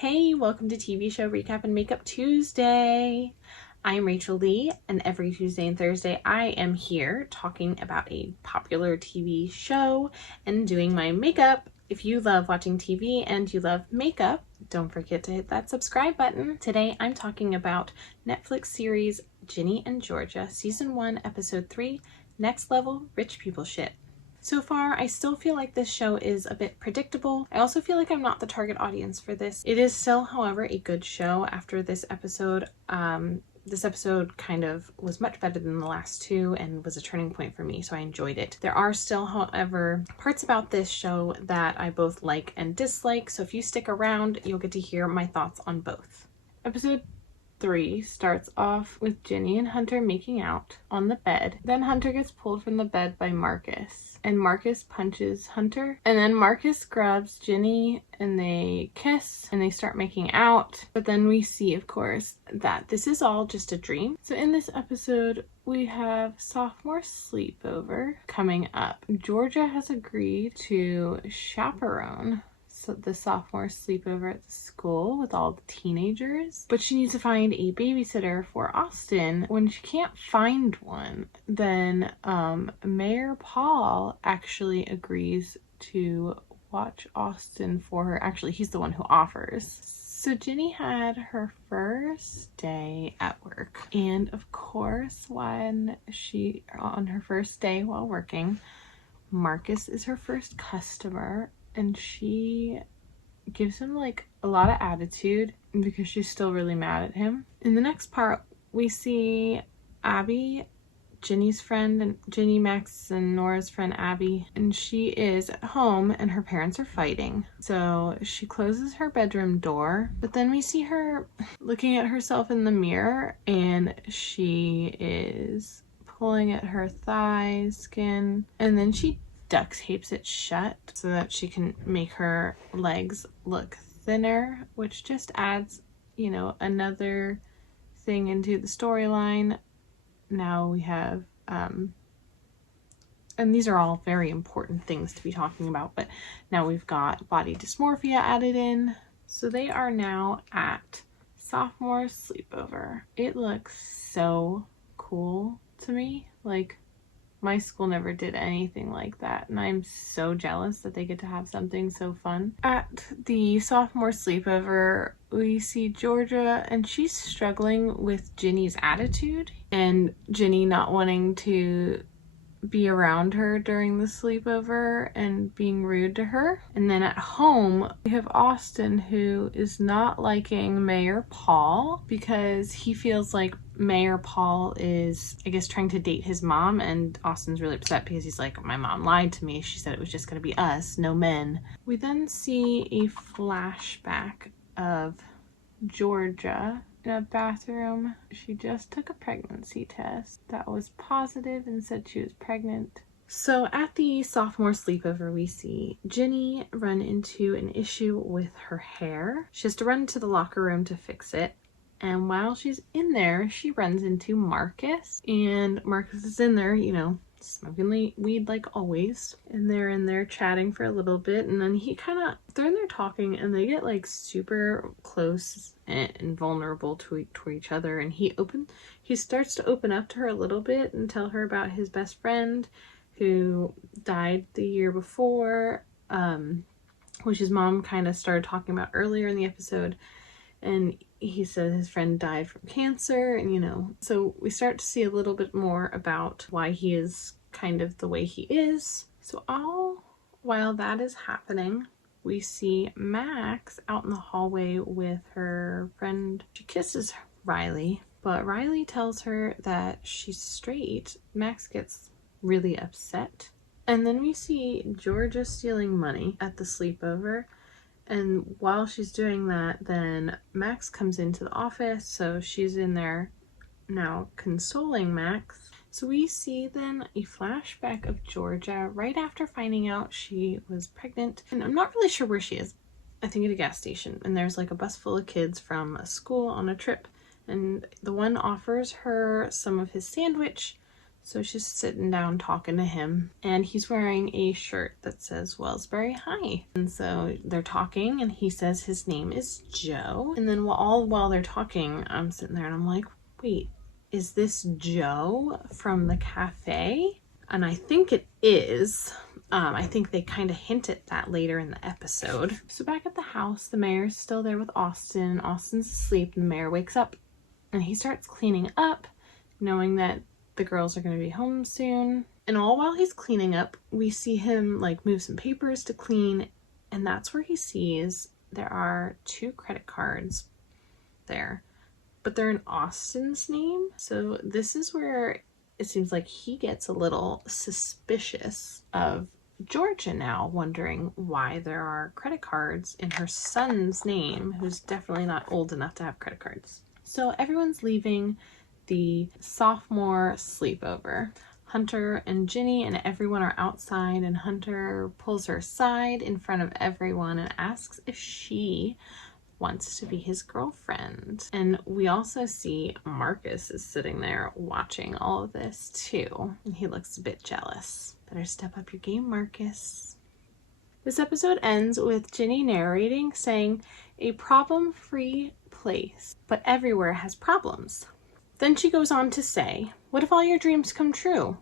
Hey, welcome to TV Show Recap and Makeup Tuesday. I'm Rachel Lee, and every Tuesday and Thursday I am here talking about a popular TV show and doing my makeup. If you love watching TV and you love makeup, don't forget to hit that subscribe button. Today I'm talking about Netflix series Ginny and Georgia, Season 1, Episode 3, Next Level Rich People Shit. So far, I still feel like this show is a bit predictable. I also feel like I'm not the target audience for this. It is still, however, a good show after this episode. This episode kind of was much better than the last two and was a turning point for me, so I enjoyed it. There are still, however, parts about this show that I both like and dislike, so if you stick around, you'll get to hear my thoughts on both. Episode 3 starts off with Ginny and Hunter making out on the bed. Then Hunter gets pulled from the bed by Marcus, and Marcus punches Hunter. And then Marcus grabs Ginny and they kiss and they start making out. But then we see, of course, that this is all just a dream. So in this episode, we have sophomore sleepover coming up. Georgia has agreed to chaperone the sophomore sleepover at the school with all the teenagers, but she needs to find a babysitter for Austin. When she can't find one, then Mayor Paul actually agrees to watch Austin for her. Actually, he's the one who offers. So Ginny had her first day at work, and of course, on her first day while working, Marcus is her first customer, and she gives him like a lot of attitude because she's still really mad at him. In the next part, we see Abby, Ginny's friend, and Ginny, Max, and Nora's friend Abby, and she is at home and her parents are fighting. So she closes her bedroom door, but then we see her looking at herself in the mirror, and she is pulling at her thigh skin, and then she duct tapes it shut so that she can make her legs look thinner, which just adds, another thing into the storyline. Now we have, and these are all very important things to be talking about, but now we've got body dysmorphia added in. So they are now at sophomore sleepover. It looks so cool to me. Like, my school never did anything like that, and I'm so jealous that they get to have something so fun. At the sophomore sleepover, we see Georgia, and she's struggling with Ginny's attitude and Ginny not wanting to be around her during the sleepover and being rude to her. And then at home, we have Austin, who is not liking Mayor Paul because he feels like Mayor Paul is, I guess, trying to date his mom, and Austin's really upset because he's like, my mom lied to me. She said it was just going to be us, no men. We then see a flashback of Georgia in a bathroom. She just took a pregnancy test that was positive and said she was pregnant. So at the sophomore sleepover, we see Ginny run into an issue with her hair. She has to run to the locker room to fix it. And while she's in there, she runs into Marcus. And Marcus is in there, smoking weed like always. And they're in there chatting for a little bit. And then they're in there talking, and they get like super close and vulnerable to each other. And he starts to open up to her a little bit and tell her about his best friend who died the year before, which his mom kind of started talking about earlier in the episode. And he said his friend died from cancer, and so we start to see a little bit more about why he is kind of the way he is. So while that is happening, we see Max out in the hallway with her friend. She kisses Riley, but Riley tells her that she's straight. Max gets really upset. And then we see Georgia stealing money at the sleepover. And while she's doing that, then Max comes into the office, so she's in there now consoling Max. So we see then a flashback of Georgia right after finding out she was pregnant. And I'm not really sure where she is. I think at a gas station. And there's like a bus full of kids from a school on a trip. And the one offers her some of his sandwich, So she's sitting down talking to him, and he's wearing a shirt that says Wellsbury High. And so they're talking, and he says his name is Joe. And then while they're talking, I'm sitting there and I'm like, wait, is this Joe from the cafe? And I think it is. I think they kind of hint at that later in the episode. So back at the house, the mayor's still there with Austin. Austin's asleep, and the mayor wakes up and he starts cleaning up, knowing that the girls are going to be home soon. And all while he's cleaning up, we see him like move some papers to clean, and that's where he sees there are 2 credit cards there, but they're in Austin's name. So this is where it seems like he gets a little suspicious of Georgia now, wondering why there are credit cards in her son's name, who's definitely not old enough to have credit cards. So everyone's leaving the sophomore sleepover. Hunter and Ginny and everyone are outside, and Hunter pulls her aside in front of everyone and asks if she wants to be his girlfriend. And we also see Marcus is sitting there watching all of this too, and he looks a bit jealous. Better step up your game, Marcus. This episode ends with Ginny narrating, saying, "A problem-free place, but everywhere has problems." Then she goes on to say, "What if all your dreams come true?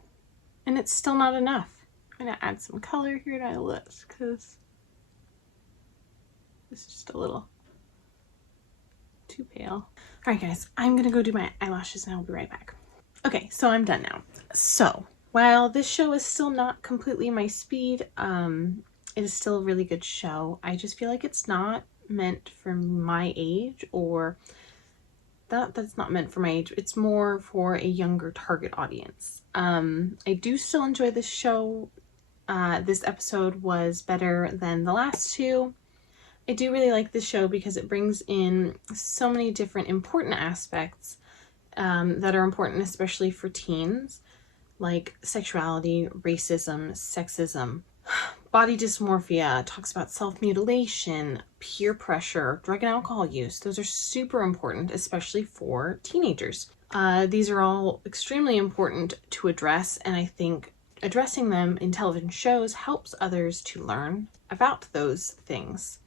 And it's still not enough?" I'm gonna add some color here to my lips because this is just a little too pale. Alright guys, I'm gonna go do my eyelashes and I'll be right back. Okay, so I'm done now. So, while this show is still not completely my speed, it is still a really good show. I just feel like it's not meant for my age, or that's not meant for my age. It's more for a younger target audience. I do still enjoy this show. This episode was better than the last 2. I do really like this show because it brings in so many different important aspects that are important, especially for teens, like sexuality, racism, sexism, body dysmorphia, talks about self-mutilation, peer pressure, drug and alcohol use. Those are super important, especially for teenagers. These are all extremely important to address, and I think addressing them in television shows helps others to learn about those things.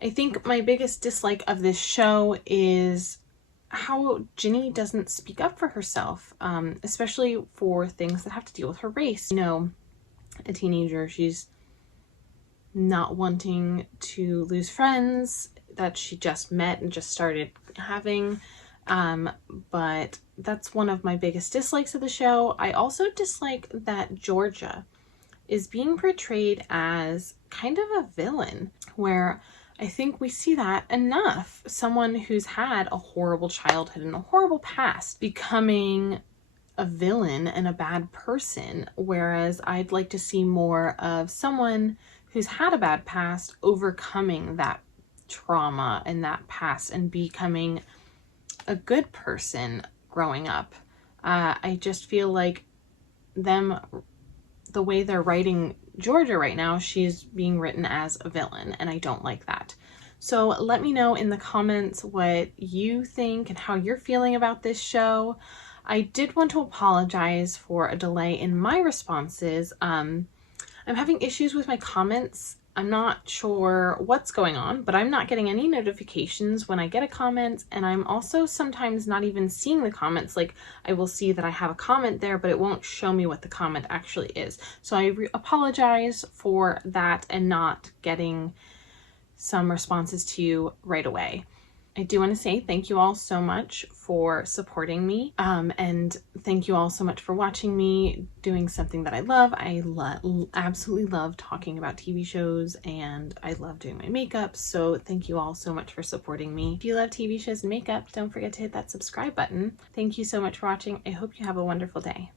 I think my biggest dislike of this show is how Ginny doesn't speak up for herself, especially for things that have to deal with her race. You know, a teenager, she's not wanting to lose friends that she just met and just started having, but that's one of my biggest dislikes of the show. I also dislike that Georgia is being portrayed as kind of a villain, where I think we see that enough. Someone who's had a horrible childhood and a horrible past becoming a villain and a bad person, whereas I'd like to see more of someone who's had a bad past overcoming that trauma and that past and becoming a good person growing up. I just feel like the way they're writing Georgia right now, she's being written as a villain, and I don't like that. So let me know in the comments what you think and how you're feeling about this show. I did want to apologize for a delay in my responses. I'm having issues with my comments. I'm not sure what's going on, but I'm not getting any notifications when I get a comment, and I'm also sometimes not even seeing the comments. Like, I will see that I have a comment there, but it won't show me what the comment actually is. So I apologize for that and not getting some responses to you right away. I do want to say thank you all so much for supporting me, and thank you all so much for watching me doing something that I love. I absolutely love talking about TV shows, and I love doing my makeup, so thank you all so much for supporting me. If you love TV shows and makeup, don't forget to hit that subscribe button. Thank you so much for watching. I hope you have a wonderful day.